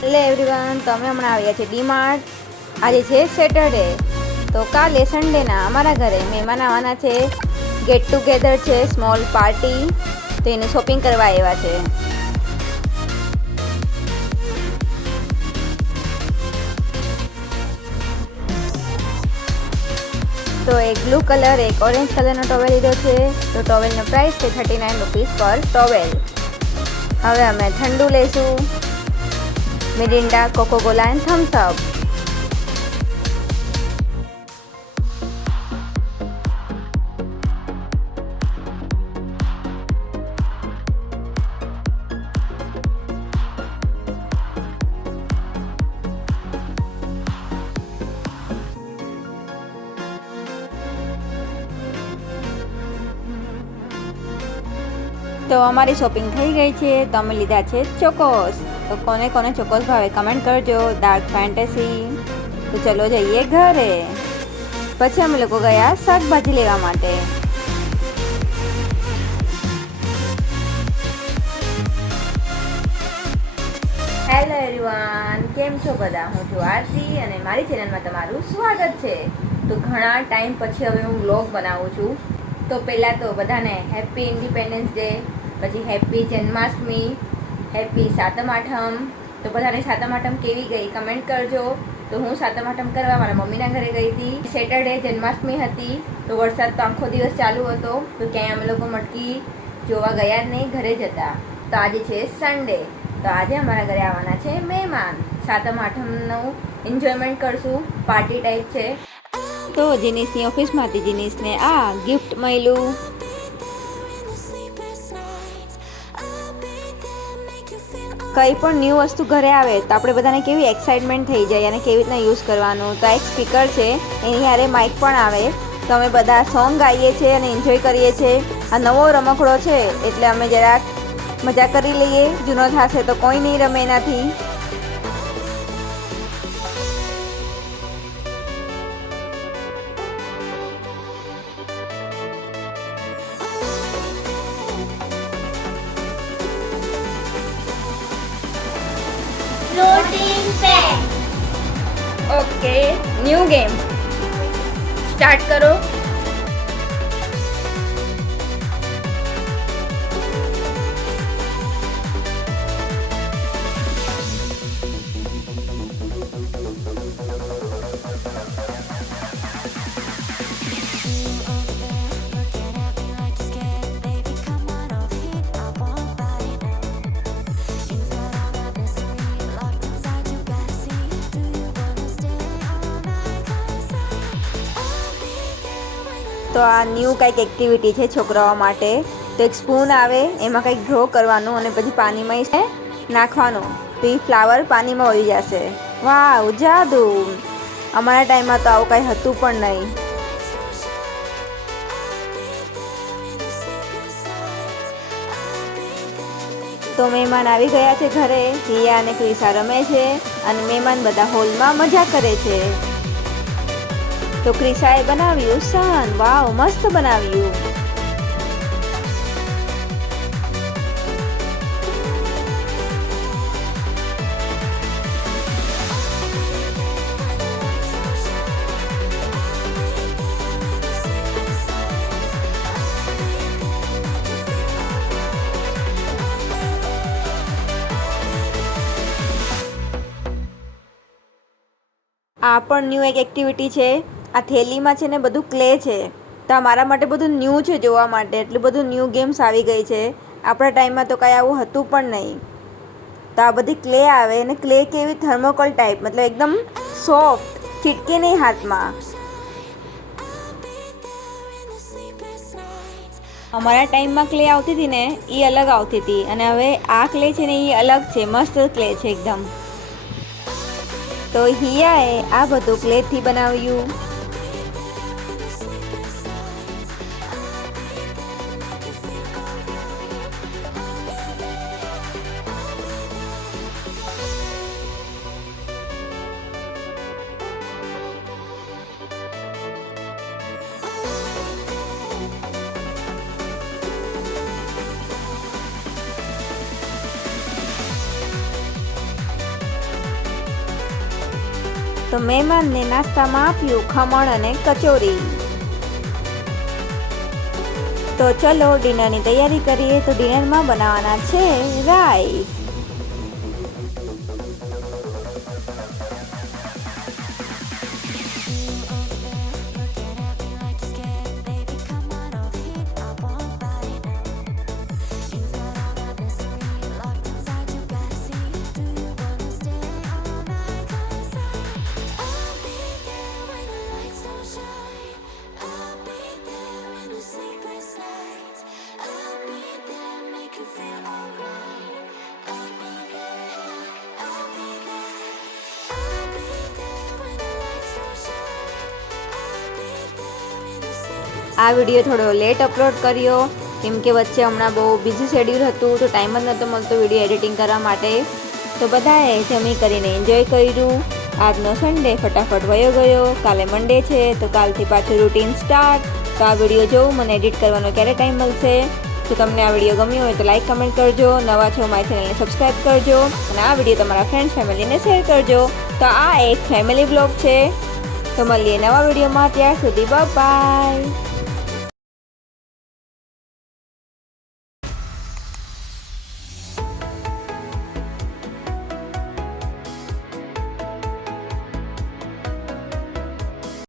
Hello everyone, તો અમે હમણાં આવ્યા છીએ ડીમાર્ટ. આજે છે સેટરડે, તો કાલે સન્ડેના અમારા ઘરે મહેમાન આવવાના છે. ગેટ ટુગેધર છે, સ્મોલ પાર્ટી, તો એને શોપિંગ કરવા આવ્યા છે. તો એક બ્લુ કલર, એક ઓરેન્જ કલરનો ટોવેલ લીધો છે. તો ટોવેલનો પ્રાઇસ છે 39 રૂપીસ પર ટોવેલ. હવે અમે ઠંડુ લઈશું, મિરિન્ડા, કોકોકોલા એન્ડ થમ્સ અપ. તો અમારી શોપિંગ થઈ ગઈ છે. તો અમે લીધા છે ચોકોસ. તો કોને કોને ચોકોસ ભાવે કમેન્ટ કરજો. Dark fantasy. તો ચલો જઈએ ઘરે. પછી અમે લોકો ગયા શાકભાજી લેવા માટે. હેલો એવરીવન, કેમ છો બધા? હું છું આરતી અને મારી ચેનલમાં તમારું સ્વાગત છે. તો ઘણા ટાઈમ પછી હવે હું વ્લોગ બનાવું છું. તો પહેલાં તો બધાને હેપી ઇન્ડિપેન્ડન્સ ડે, પછી હેપી જન્માષ્ટમી, હેપી સાતમ આઠમ. તો બધાને સાતમ આઠમ કેવી ગઈ કમેન્ટ કરજો. તો હું સાતમ આઠમ કરવા મારા મમ્મીના ઘરે ગઈ હતી. સેટરડે જન્માષ્ટમી હતી, તો વરસાદ તો આખો દિવસ ચાલુ હતો, તો ક્યાંય અમે લોકો મટકી જોવા ગયા જ નહીં, ઘરે જ હતા. તો આજે છે સન્ડે, તો આજે અમારા ઘરે આવવાના છે મહેમાન. સાતમ આઠમનું એન્જોયમેન્ટ કરશું, પાર્ટી ટાઈપ છે. તો જીનીસની ઓફિસમાંથી જીનીસને આ ગિફ્ટ મળ્યું. કંઈ પણ ન્યૂ વસ્તુ ઘરે આવે તો આપણે બધાને કેવી એક્સાઇટમેન્ટ થઈ જાય અને કેવી રીતના યુઝ કરવાનું. તો એક સ્પીકર છે, એની હારે માઇક પણ આવે. તો અમે બધા સોંગ ગાઈએ છીએ અને એન્જોય કરીએ છીએ. આ નવો રમકડો છે એટલે અમે જરાક મજા કરી લઈએ. જૂનો થશે તો કોઈ નહીં રમે એનાથી. ઓકે, ન્યૂ ગેમ સ્ટાર્ટ કરો. તો આ ન્યૂ કંઈક એક્ટિવિટી છે છોકરાઓ માટે. તો એક સ્પૂન આવે, એમાં કંઈક ડ્રો કરવાનું અને પછી પાણીમાં નાખવાનું. તો એ ફ્લાવર પાણીમાં વળી જશે. વાવ, જાદુ! અમારા ટાઈમમાં તો આવું કંઈ હતું પણ નહીં. તો મહેમાન આવી ગયા છે ઘરે. હિયા અને ક્રિશા રમે છે અને મહેમાન બધા હોલમાં મજા કરે છે. તો ક્રિશાએ બનાવ્યું સન. વાવ, મસ્ત બનાવ્યું. આ પણ ન્યૂ એક એક્ટિવિટી છે. આ થેલીમાં છે ને બધું ક્લે છે. તો મારા માટે બધું ન્યૂ છે જોવા માટે. એટલું બધું ન્યૂ ગેમ્સ આવી ગઈ છે. આપણા ટાઈમમાં તો કાંઈ આવું હતું પણ નહીં. તો આ બધી ક્લે આવે અને ક્લે કેવી થર્મોકોલ ટાઈપ, મતલબ એકદમ સોફ્ટ, ચીટકે નહીં હાથમાં. અમારા ટાઈમમાં ક્લે આવતી હતી ને એ અલગ આવતી હતી, અને હવે આ ક્લે છે ને એ અલગ છે. મસ્ત ક્લે છે એકદમ. તો હિયાએ આ બધું ક્લેથી બનાવ્યું. તો મહેમાનને નાસ્તામાં આપ્યું ખમણ અને કચોરી. તો ચલો ડિનરની તૈયારી કરીએ. તો ડિનરમાં બનાવવાના છે રાઈસ. આ વિડીયો થોડો લેટ અપલોડ કર્યો કેમ કે વચ્ચે હમણાં બહુ બિઝી શેડ્યુલ હતું, તો ટાઈમ જ નહોતો મળતો વિડીયો એડિટિંગ કરવા માટે. તો બધાએ જમી કરીને એન્જોય કર્યું. આજનો સન્ડે ફટાફટ વયો ગયો. કાલે મંડે છે, તો કાલથી પાછું રૂટીન સ્ટાર્ટ. તો આ વિડીયો જોઉં, મને એડિટ કરવાનો ક્યારે ટાઈમ મળશે. તો તમને આ વિડીયો ગમ્યો હોય તો લાઈક કમેન્ટ કરજો. નવા છો મારી ચેનલને સબસ્ક્રાઈબ કરજો અને આ વિડીયો તમારા ફ્રેન્ડ્સ ફેમિલીને શેર કરજો. તો આ એક ફેમિલી બ્લોગ છે. તો મળીએ નવા વિડીયોમાં. ત્યાર સુધી બાય.